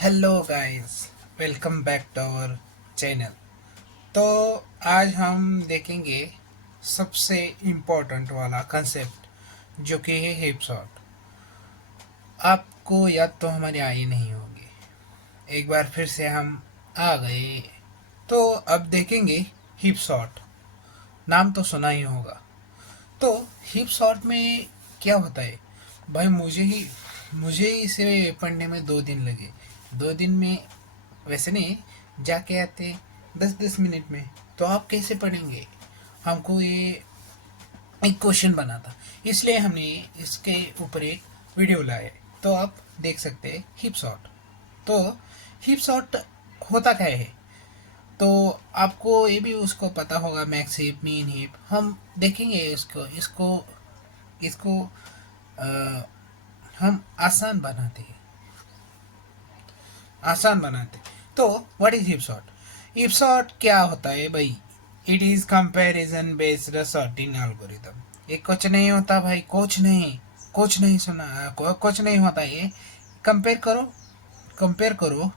Hello guys, welcome back to our channel. तो आज हम देखेंगे सबसे इम्पोर्टेंट वाला कंसेप्ट जो कि है हिप शॉट। आपको याद तो हमारी आई नहीं होगी, एक बार फिर से हम आ गए। तो अब देखेंगे हिप शॉट। नाम तो सुना ही होगा। तो हिप शॉट में क्या होता है भाई? मुझे इसे पढ़ने में 2 दिन लगे। 2 दिन में वैसे नहीं, जाके आते 10-10 मिनट में। तो आप कैसे पढ़ेंगे? हमको ये एक क्वेश्चन बना था, इसलिए हमने इसके ऊपर एक वीडियो लाए। तो आप देख सकते हैं हिप शॉट। तो हिप शॉट होता क्या है? तो आपको ये भी उसको पता होगा, मैक्स हिप, मीन हिप। हम देखेंगे इसको इसको इसको अ, हम आसान बनाते। तो what is hip shot? Hip shot क्या होता है भाई? It is comparison based sorting algorithm. ये कुछ नहीं होता भाई, कुछ नहीं सुना, कुछ नहीं होता ये। कंपेयर करो, कंपेयर करो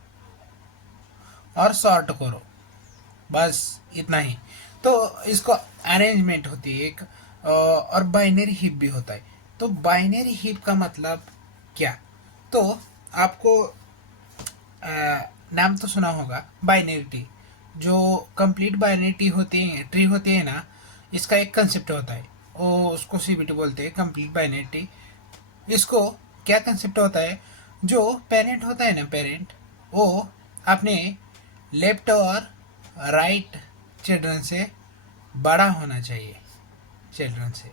और सॉर्ट करो, बस इतना ही। तो इसको अरेंजमेंट होती है एक, और बाइनरी हिप भी होता है। तो बाइनरी हिप का मतलब क्या? तो आपको नाम तो सुना होगा बाइनरी ट्री। जो कंप्लीट बाइनरी ट्री होती है ना, इसका एक कंसेप्ट होता है। वो उसको सीबीटी बोलते हैं, कंप्लीट बाइनरी ट्री। इसको क्या कंसेप्ट होता है? जो पेरेंट होता है ना, पेरेंट, वो अपने लेफ्ट और राइट चिल्ड्रन से बड़ा होना चाहिए। चिल्ड्रन से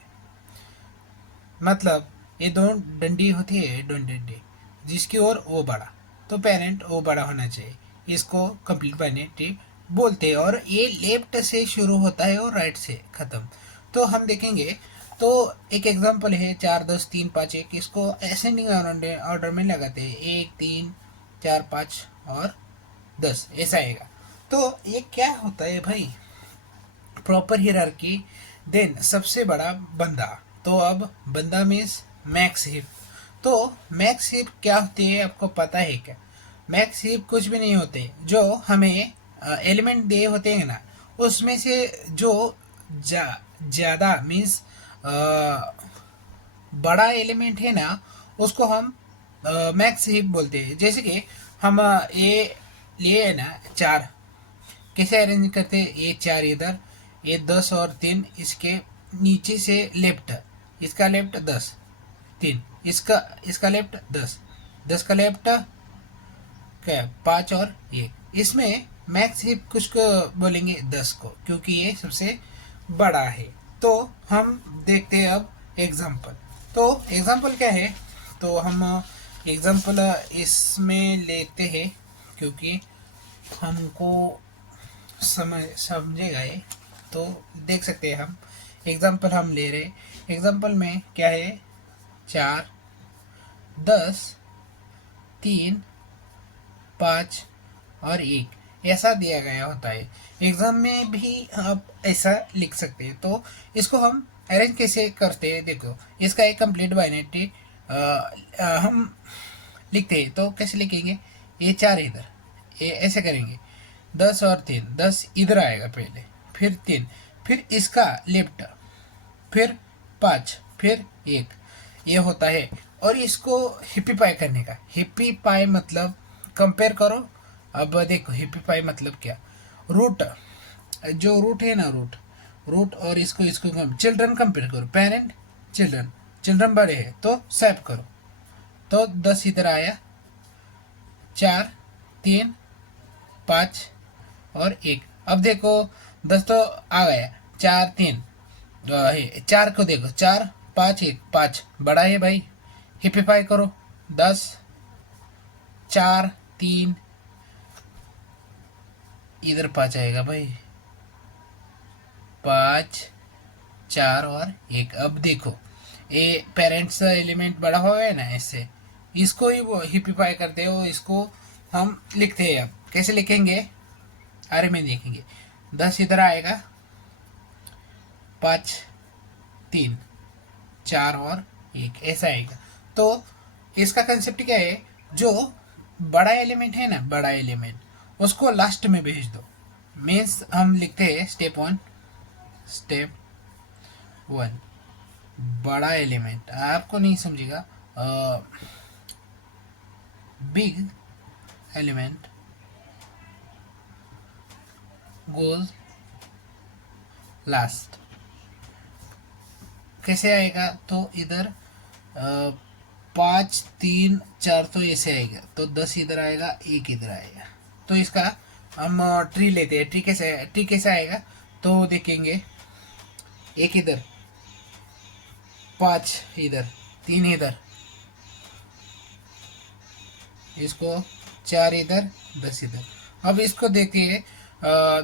मतलब ये दोनों डंडी होती है, दोनों डंडी जिसकी ओर वो बड़ा, तो पेरेंट वो बड़ा होना चाहिए। इसको कंप्लीट बाइनरी बोलते हैं। और ये लेफ्ट से शुरू होता है और राइट से ख़त्म। तो हम देखेंगे। तो एक एग्जांपल है 4 10 3 5 1। इसको असेंडिंग ऑर्डर में लगाते हैं, 1 3 4 5 और 10, ऐसा आएगा। तो ये क्या होता है भाई? Proper hierarchy. देन सबसे बड़ा बंदा। तो अब बंदा मीन्स मैक्स हिप। तो मैक्स हिप क्या होती है आपको पता है क्या? मैक्स हिप कुछ भी नहीं होते, जो हमें एलिमेंट दिए होते हैं ना, उसमें से जो ज़्यादा मीन्स बड़ा एलिमेंट है ना, उसको हम मैक्स हिप बोलते हैं। जैसे कि हम ये लिए है ना 4, कैसे अरेंज करते हैं? ये 4 इधर, ये 10 और 3 इसके नीचे से लेफ्ट। इसका लेफ्ट 10, 3 इसका इसका लेफ्ट 10, 10 का लेफ्ट क्या, 5 और 1। इसमें मैक्स हिप कुछ को बोलेंगे 10 को, क्योंकि ये सबसे बड़ा है। तो हम देखते हैं अब एग्जाम्पल। तो एग्जाम्पल क्या है? तो हम एग्जाम्पल इसमें लेते हैं, क्योंकि हमको समझेगा ये। तो देख सकते हैं हम एग्जाम्पल हम ले रहे। एग्जाम्पल में क्या है? 4 10 3 5 और 1 ऐसा दिया गया होता है। एग्जाम में भी आप ऐसा लिख सकते हैं। तो इसको हम अरेंज कैसे करते हैं? देखो, इसका एक कंप्लीट बाइनरी हम लिखते हैं। तो कैसे लिखेंगे? ये 4 इधर, ये ऐसे करेंगे। 10 और 3, 10 इधर आएगा पहले, फिर 3, फिर इसका लेफ्ट, फिर 5, फिर 1। ये होता है। और इसको हिप्पीपाई करने का, हिप्पीपाई मतलब कंपेयर करो। अब देखो हिप्पीपाई मतलब क्या? रूट, जो रूट है ना, रूट रूट और इसको इसको चिल्ड्रन कंपेयर करो, पेरेंट चिल्ड्रन, चिल्ड्रन बड़े हैं तो सैप करो। तो 10 इधर आया, 4 3 5 और 1। अब देखो 10 तो आ गया, 4 3 4 को देखो, 4 5 1, 5 बड़ा है भाई। हिप्पीफाई करो, 10 4 3 इधर 5 आएगा भाई, 5 4 और 1। अब देखो ये पेरेंट्स एलिमेंट बड़ा हो गया ना, ऐसे इसको ही वो हिप्पीफाई करते हो। इसको हम लिखते हैं। अब कैसे लिखेंगे? अरे में देखेंगे, 10 इधर आएगा, 5 3 4 और 1 ऐसा आएगा। तो इसका कंसेप्ट क्या है? जो बड़ा एलिमेंट है ना, बड़ा एलिमेंट उसको लास्ट में भेज दो। मीन्स हम लिखते हैं स्टेप 1 बड़ा एलिमेंट, आपको नहीं समझेगा, बिग एलिमेंट गोज लास्ट। कैसे आएगा, तो इधर 5 3 4 तो ऐसे आएगा, तो 10 इधर आएगा, 1 इधर आएगा। तो इसका हम ट्री लेते हैं। ट्री कैसे आएगा, तो देखेंगे 1 इधर, 5 इधर, 3 इधर, इसको 4 इधर, 10 इधर। अब इसको देखिए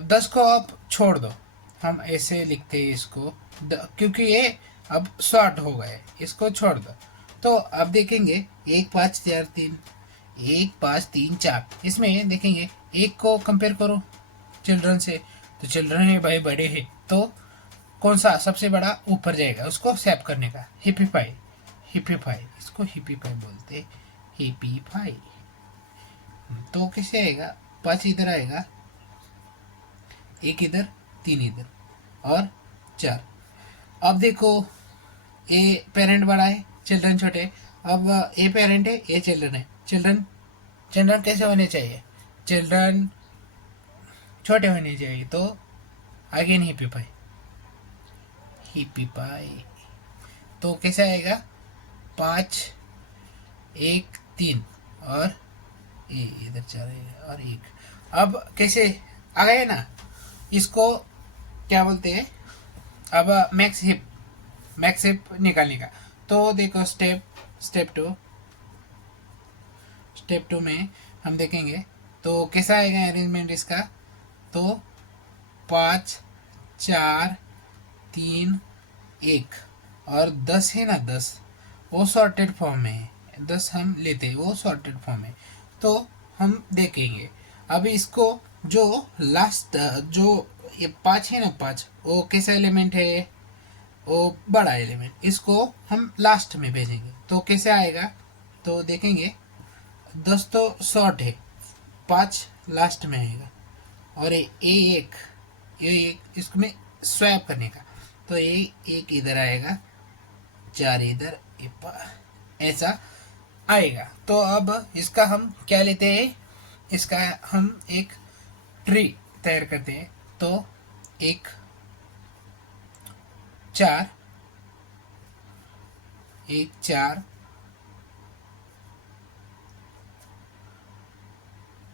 10 को आप छोड़ दो, हम ऐसे लिखते हैं इसको, क्योंकि ये अब शॉर्ट हो गए, इसको छोड़ दो। तो अब देखेंगे 1 5 4 3, 1 5 3 4, इसमें देखेंगे एक को कंपेयर करो चिल्ड्रन से, तो चिल्ड्रन है भाई, बड़े हैं, तो कौन सा सबसे बड़ा ऊपर जाएगा, उसको सेव करने का। हिप्पीफाई, इसको हिप्पीफाई बोलते, हिप्पीफाई। तो कैसे आएगा, 5 इधर आएगा, 1 इधर, 3 इधर और 4। अब देखो ए पेरेंट बड़ा है, चिल्ड्रन छोटे। अब ए पेरेंट है, ए चिल्ड्रन है। चिल्ड्रन कैसे होने चाहिए, चिल्ड्रन छोटे होने चाहिए। तो अगेन हिप्पीफाई। तो कैसे आएगा, 5 1 3 और ए इधर 4 और 1। अब कैसे आ गए ना, इसको क्या बोलते हैं, अब मैक्स हिप निकालने का। तो देखो स्टेप टू में हम देखेंगे तो कैसा आएगा अरेंजमेंट इसका, तो 5 4 3 1 और 10 है ना, 10 वो सॉर्टेड फॉर्म में है, 10 हम लेते हैं, वो सॉर्टेड फॉर्म में। तो हम देखेंगे अभी इसको, जो लास्ट जो ये 5 है ना, 5 वो कैसा एलिमेंट है, वो बड़ा एलिमेंट, इसको हम लास्ट में भेजेंगे। तो कैसे आएगा, तो देखेंगे 10 तो शॉर्ट है, 5 लास्ट में आएगा, और ये एक इसको में स्वैप करने का। तो ये 1 इधर आएगा, 4 इधर, ऐसा आएगा। तो अब इसका हम क्या लेते हैं, इसका हम एक ट्री तैयार करते हैं। तो 1 4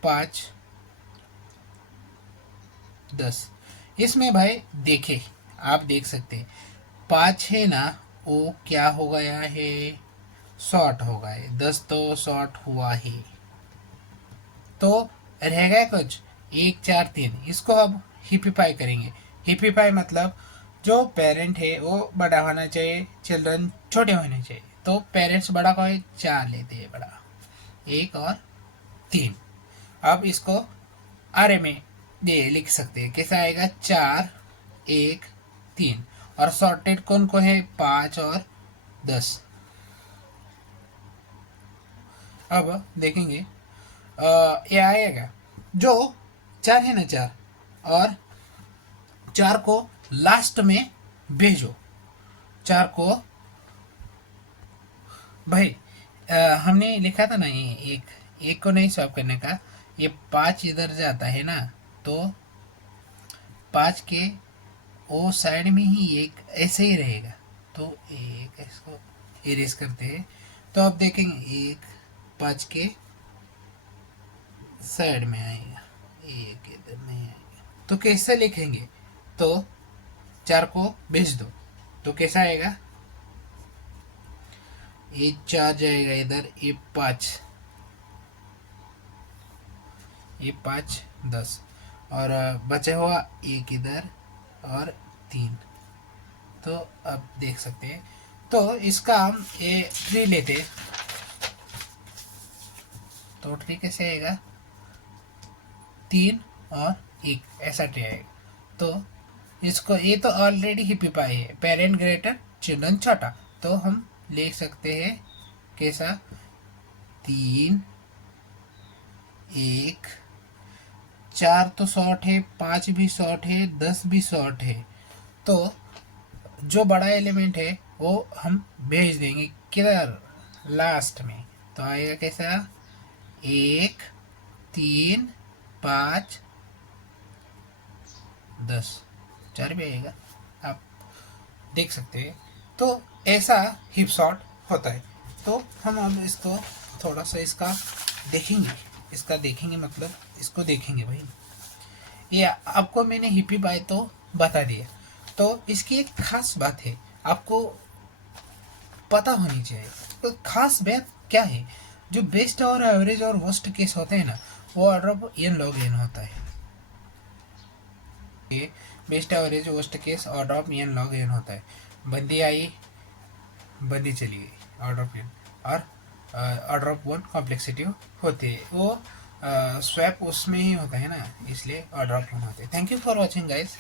5 10। इसमें भाई देखे, आप देख सकते हैं 5 है ना, वो क्या हो गया है, शॉर्ट हो गए, 10 तो शॉर्ट हुआ है। तो रह गया कुछ 1 4 3, इसको अब हिप्पीफाई करेंगे। हिप्पीफाई मतलब जो पेरेंट है वो बड़ा होना चाहिए, चिल्ड्रन छोटे होने चाहिए। तो पेरेंट्स बड़ा को 4 लेते हैं, बड़ा 1 और 3। अब इसको आरे में ये लिख सकते हैं, कैसा आएगा, 4 1 3, और सॉर्टेड कौन को है, 5 और 10। अब देखेंगे ये आएगा, जो 4 है ना, 4 और 4 को लास्ट में भेजो। 4 को भाई हमने लिखा था ना, ये एक को नहीं स्वैप करने का, ये 5 इधर जाता है ना, तो 5 के वो साइड में ही एक ऐसे ही रहेगा। तो एक इसको इरेज करते हैं। तो अब देखेंगे 1 5 के साइड में आएगा, एक इधर नहीं आएगा। तो कैसे लिखेंगे, तो 4 को भेज दो, तो कैसा आएगा, ये 4 जाएगा इधर, ये 5 10, और बचा हुआ 1 इधर और 3। तो अब देख सकते हैं, तो इसका हम ये ट्री लेते, तो ट्री कैसे आएगा, 3 और 1 ऐसा ट्री आएगा। तो इसको, ये तो ऑलरेडी हिप्पीफाई है, पेरेंट ग्रेटर चिल्ड्रन छोटा, तो हम लिख सकते हैं कैसा, 3 एक, 4 तो शॉर्ट है, 5 भी शॉर्ट है, 10 भी शॉर्ट है। तो जो बड़ा एलिमेंट है वो हम भेज देंगे किधर, लास्ट में। तो आएगा कैसा, 1, 3, 5, 10, 4 भी आएगा, आप देख सकते हैं। तो ऐसा हिप शॉट होता है। तो हम अब इसको थोड़ा सा इसका देखेंगे मतलब इसको देखेंगे भाई। ये आपको मैंने हिपी बाय तो बता दिया। तो इसकी एक खास बात है, आपको पता होनी चाहिए। तो खास बात क्या है, जो बेस्ट और एवरेज और वर्स्ट केस होते हैं ना, वो order of n log n होता है। ये best average worst case order of n log n होता है। बंदी आई, बंदी चली गई, ऑर्डर ऑफ एन। और ऑर्डर ऑफ वन कॉम्प्लेक्सिटी होती है, वो स्वैप उसमें ही होता है ना, इसलिए ऑर्डर ऑफ वन होते हैं। Thank you for watching guys.